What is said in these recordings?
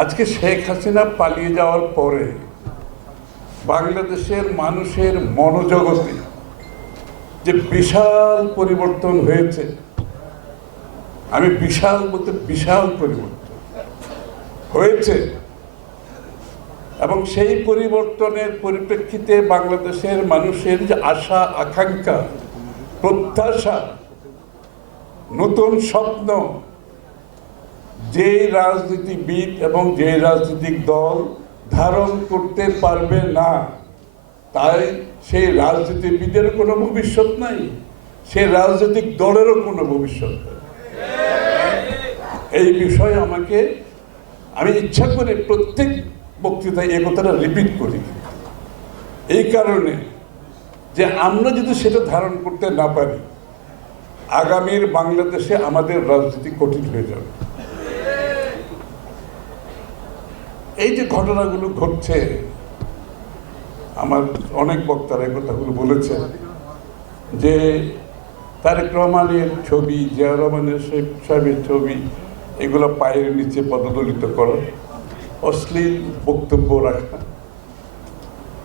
আজকে শেখ হাসিনা পালিয়ে যাওয়ার পরে বাংলাদেশের মানুষের মনোজগতে যে বিশাল পরিবর্তন হয়েছে, আমি বিশাল বলতে বিশাল পরিবর্তন হয়েছে। এবং সেই পরিবর্তনের পরিপ্রেক্ষিতে বাংলাদেশের মানুষের যে আশা, আকাঙ্ক্ষা, প্রত্যাশা, নতুন স্বপ্ন যে রাজনীতিবিদ এবং যে রাজনৈতিক দল ধারণ করতে পারবে না, তাই সেই রাজনীতিবিদের কোনো ভবিষ্যৎ নাই। সে রাজনৈতিক দলেরও কোনো ভবিষ্যৎ এই বিষয়ে আমাকে, আমি ইচ্ছা করে প্রত্যেক বক্তৃতায় এই কথাটা রিপিট করি। এই কারণে যে আমরা যদি সেটা ধারণ করতে না পারি, আগামীর বাংলাদেশে আমাদের রাজনীতি কঠিন হয়ে যাবে। এই যে ঘটনাগুলো ঘটছে, আমার অনেক বক্তারা এই কথাগুলো বলেছেন, যে তারেক রহমানের ছবি জিয়া রহমানের সাহেব- সাহেবের ছবি, এগুলো পায়ের নিচে পদদলিত করা, অশ্লীল বক্তব্য রাখা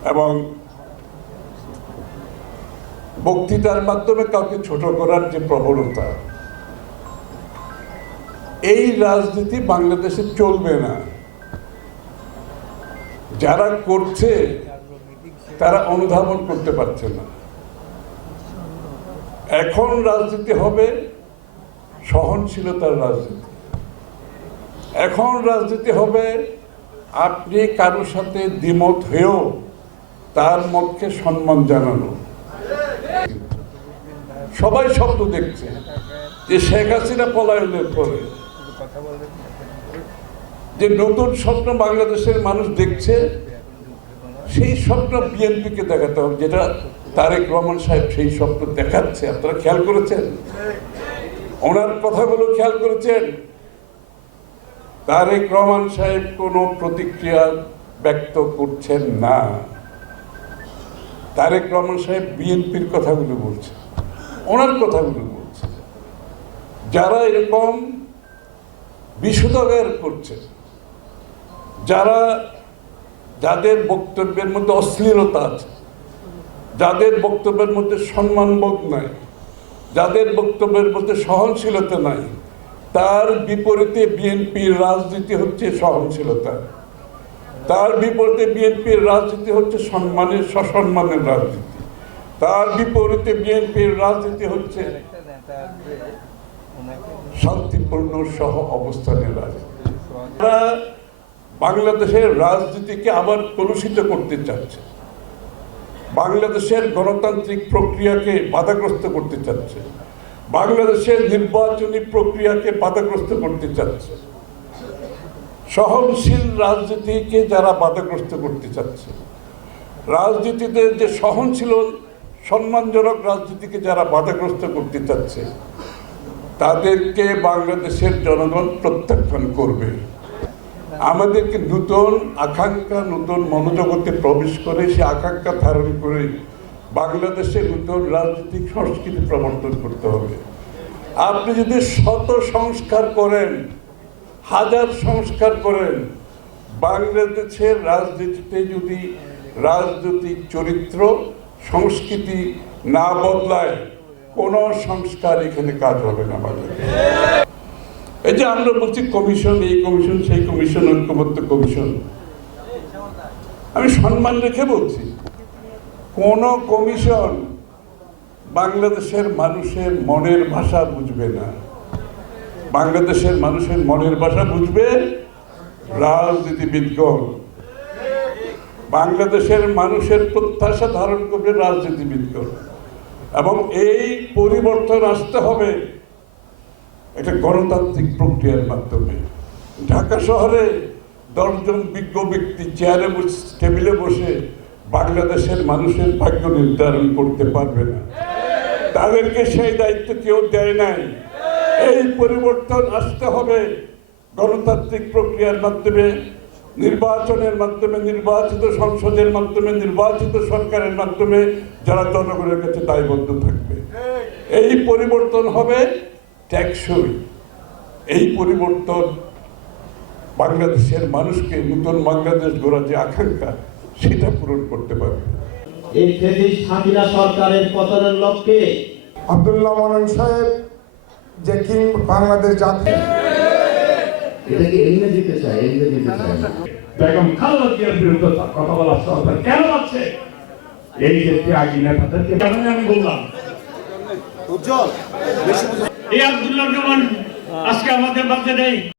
এবং বক্তৃতার মাধ্যমে কাউকে ছোট করার যে প্রবণতা, এই রাজনীতি বাংলাদেশে চলবে না। যারা করছে, তারা অনুধাবন করতে পারছে না। এখন রাজনীতি হবে সহনশীলতার রাজনীতি। এখন রাজনীতি হবে আপনি কারোর সাথে দ্বিমত হয়েও তার মতকে সম্মান জানানো। সবাই শব্দ দেখছে যে শেখ হাসিনা পলায়নের পরে যে নতুন স্বপ্ন বাংলাদেশের মানুষ দেখছে, সেই স্বপ্ন বিএনপিকে দেখাতে হবে, যেটা তারেক রহমান সাহেব সেই স্বপ্ন দেখাচ্ছে। আপনারা খেয়াল করেছেন? ওনার কথাগুলো খেয়াল করেছেন? তারেক রহমান সাহেব কোনো প্রতিক্রিয়া ব্যক্ত করছেন না। তারেক রহমান সাহেব বিএনপির কথাগুলো বলছে ওনার কথাগুলো বলছে যারা এরকম বিশুদ্ধাগার করছে যারা যাদের বক্তব্যের মধ্যে অশ্লীলতা আছে, যাদের বক্তব্যের মধ্যে সম্মানবোধ নাই, যাদের বক্তব্যের মধ্যে সহনশীলতা নাই, তার বিপরীতে বিএনপির রাজনীতি হচ্ছে সহনশীলতা। তার বিপরীতে বিএনপির রাজনীতি হচ্ছে সম্মানের, সসম্মানের রাজনীতি। তার বিপরীতে বিএনপির রাজনীতি হচ্ছে শান্তিপূর্ণ সহ অবস্থানের রাজনীতি। বাংলাদেশের রাজনীতিকে আবার কলুষিত করতে চাচ্ছে। বাংলাদেশের গণতান্ত্রিক প্রক্রিয়াকে বাধাগ্রস্ত করতে চাচ্ছে। বাংলাদেশের নির্বাচনী প্রক্রিয়াকে বাধাগ্রস্ত করতে চাচ্ছে। সহনশীল রাজনীতিকে যারা বাধাগ্রস্ত করতে চাচ্ছে। রাজনীতিতে যে সহনশীল সম্মানজনক রাজনীতিকে যারা বাধাগ্রস্ত করতে চাচ্ছে, তাদেরকে বাংলাদেশের জনগণ প্রত্যাখ্যান করবে। আমাদেরকে নূতন আকাঙ্ক্ষা, নতুন মনোজগতে প্রবেশ করে সে আকাঙ্ক্ষা ধারণ করে বাংলাদেশে নতুন রাজনৈতিক সংস্কৃতি প্রবর্তন করতে হবে। আপনি যদি শত সংস্কার করেন, হাজার সংস্কার করেন, বাংলাদেশের রাজনীতিতে যদি রাজনৈতিক চরিত্র, সংস্কৃতি না বদলায়, কোনো সংস্কার এখানে কাজ হবে না বাংলাদেশে এই যে আমরা বলছি কমিশন এই কমিশন সেই কমিশন ঐক্যবদ্ধ কমিশন আমি সম্মান রেখে বলছি, কোন কমিশন বাংলাদেশের মানুষের মনের ভাষা বুঝবে না। বাংলাদেশের মানুষের মনের ভাষা বুঝবে রাজনীতিবিদগণ। বাংলাদেশের মানুষের প্রত্যাশা ধারণ করবে রাজনীতিবিদগণ। এবং এই পরিবর্তন আসতে হবে একটা গণতান্ত্রিক প্রক্রিয়ার মাধ্যমে। ঢাকা শহরে দশজন বিজ্ঞ ব্যক্তি চেয়ারে বসে, টেবিলে বসে বাংলাদেশের মানুষের ভাগ্য নির্ধারণ করতে পারবে না। তাদেরকে সেই দায়িত্ব কেউ দেয় নাই। এই পরিবর্তন আসতে হবে গণতান্ত্রিক প্রক্রিয়ার মাধ্যমে, নির্বাচনের মাধ্যমে, নির্বাচিত সংসদের মাধ্যমে, নির্বাচিত সরকারের মাধ্যমে, যারা জনগণের কাছে দায়বদ্ধ থাকবে। এই পরিবর্তন হবে টেকসই। এই পরিবর্তন বাংলাদেশের মানুষকে নতুন বাংলাদেশ গড়ার যে আকাঙ্ক্ষা সেটা পূরণ করতে পারবে। এই ফেসিস্ট হাসিনা সরকারের পতনের লক্ষ্যে আব্দুল্লাহ মনন সাহেব যে কিং বাংলাদেশ জাতি এটাকে ইংরেজিতে চাই? ইংরেজিতে চাই। বেগম খালেদা জিয়ার বিরুদ্ধে কথা বলার সরকার কেন আছে এই যে ত্যাগী নেতাদেরকে আমি বললাম? এই আব্দুল্লাহ রহমান আজকে আমাদের মাঝে নেই।